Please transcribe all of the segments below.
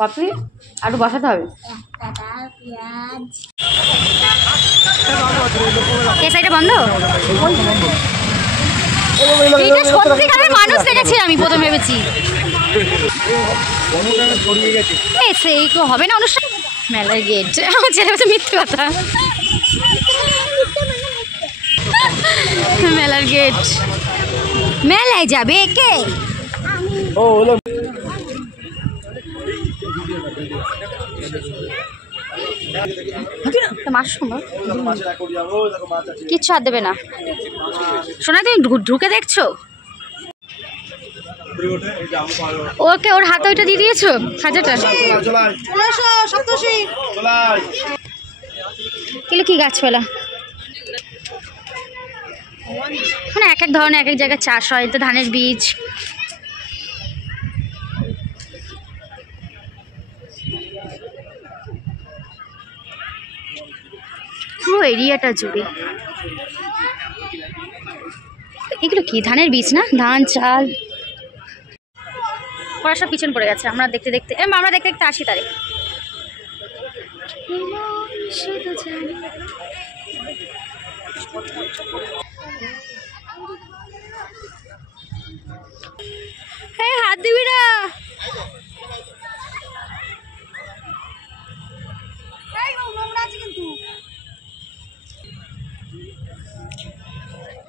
Copy আর বসাতে হবে। এই সাইডে বন্ধ। এটা সত্যিকারের মানুষ দেখেছি আমি, প্রথম ভেবেছি সেই হবে না অনুষ্ঠান। মেলার গেট, আমার ছেলে তো মিথ্যে কথা। মেলার গেট, মেলায় যাবে কে? কিচ্ছু আর দেবে না। শোনা, তুমি ঢুকে দেখছো? ওকে ওর হাতে ওইটা দিয়ে দিয়েছো 1000 কিলো। কি গাছপালা মানে এক এক ধরনের এক এক জায়গায় চাষ হয়। তো ধানের বীজ, পুরো এরিয়াটা জুড়ে। এগুলো কি ধানের বীজ না? ধান, চাল। ওরা সব পিছন পড়ে গেছে। আমরা দেখতে দেখতে আসি তারে। হাত দিবি না।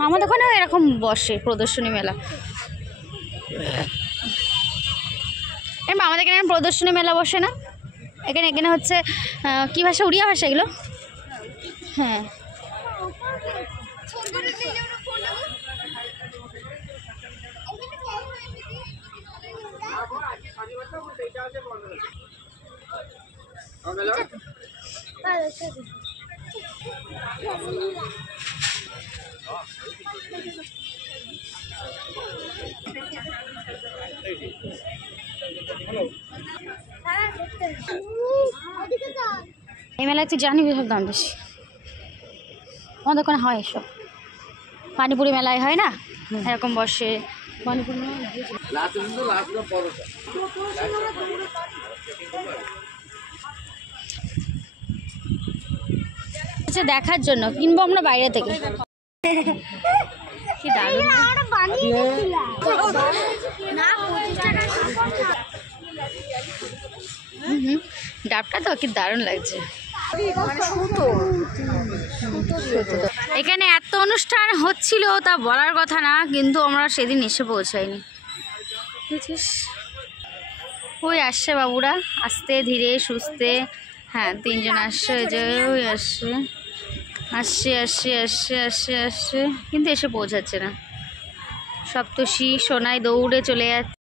আমাদের ওখানে এরকম বসে প্রদর্শনী মেলা। আমাদের এখানে প্রদর্শনী মেলা বসে না? এখানে হচ্ছে কি ভাষা? উড়িয়া ভাষা এগুলো। হ্যাঁ, এই মেলায় তুই জানি সব দাম বেশি। আমাদের ওখানে হয় এসব। পানিপুরি মেলায় হয় না, এরকম বসে। পানিপুরি দেখার জন্য কিনবো আমরা বাইরে থেকে। কি দারুণ! ডাবটা তো কি দারুণ লাগছে। এখানে এত অনুষ্ঠান হচ্ছিল তা বলার কথা না, কিন্তু আমরা সেদিন এসে পৌঁছাইনি। ওই আসছে বাবুরা, আস্তে ধীরে সুস্থে। হ্যাঁ, 3 জন আসছে। ওই আসছে, আসছে কিন্তু এসে পৌঁছাচ্ছে না। সপ্তর্ষি সোনাই দৌড়ে চলে যাচ্ছে।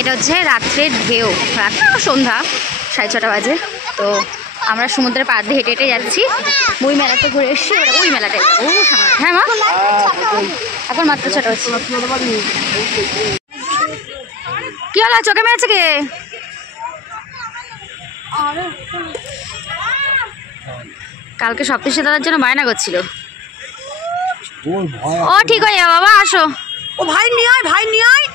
এটা হচ্ছে রাত্রের ঢেউ। সন্ধ্যা 6:30 বাজে। তো আমরা সমুদ্রের পাড় দিয়ে হেঁটে হেঁটে যাচ্ছি। ওই মেলাতে ঘুরে এসছি। ওই মেলাটা হ্যাঁ মা, এখন মাত্র 6টা হচ্ছে। কি হলো, চোখে মেরেছে কে? কালকে সপ্তর্ষি দাদার জন্য বায়না করছিল। ও ঠিক হয়ে যাবে বাবা, আসো। ও ভাই নিয়ে আয়, ভাই নিয়ে আয়।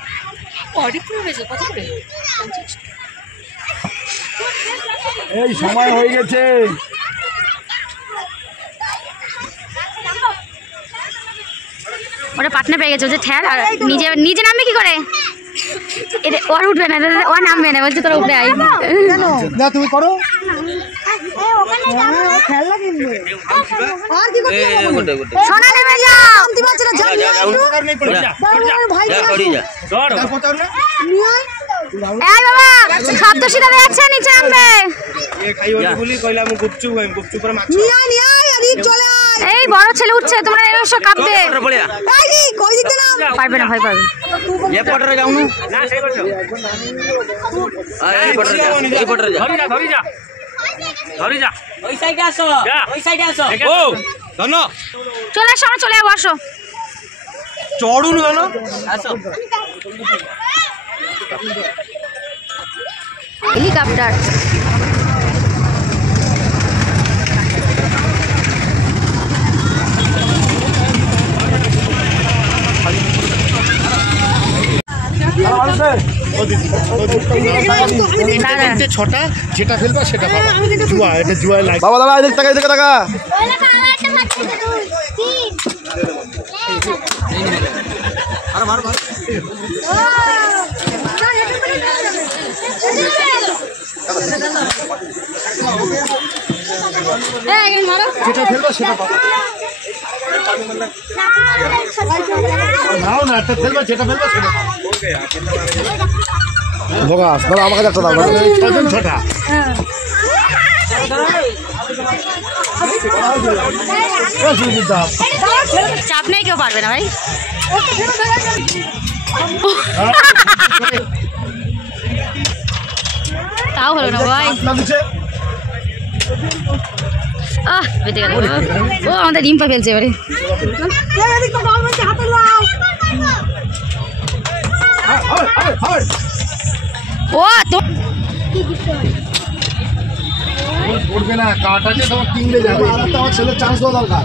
এই সময় হয়ে গেছে। ওটা পাটনা পেয়ে গেছে, যে ঠেল। আর নিজে নামবে কি করে? ওর উঠবে না, ও নামবে না, বলছে তোরা উঠে আই। না তুমি করো। সোনা নেমে যাও। এই বাবা, সপ্তর্ষি দাদা যাচ্ছে, নিচে নামবে। এই বড় ছেলে উঠছে, তোমরা এসো, কাঁপবে। পারবে না, ভয় পাবে। চলে আসো, আমরা চলে যাবো, আসো। চড়ুন কেন? হেলিকপ্টার। ছটা যেটা ফেলবা সেটা পাবা জুয়া এটা জুয়ায় লাগে বাবা দাদা এদিকে টাকা এদিকে টাকা যেটা ফেলবা সেটা পাবা নাও না একটা ফেলবা যেটা ফেলবা সেটা ভোগাস দাদা আমাকে একটা দাও ছজন ছটা চাপ নেই, কেউ পারবে না ভাই। তাও হলো না ভাই। বেঁচে গেল। ও আমাদের ডিম পা ফেলছে এবারে। ও তো করবে না কাটাকে তোমার কিনলে যাবে আমার ছেলের চান্স দেওয়া দরকার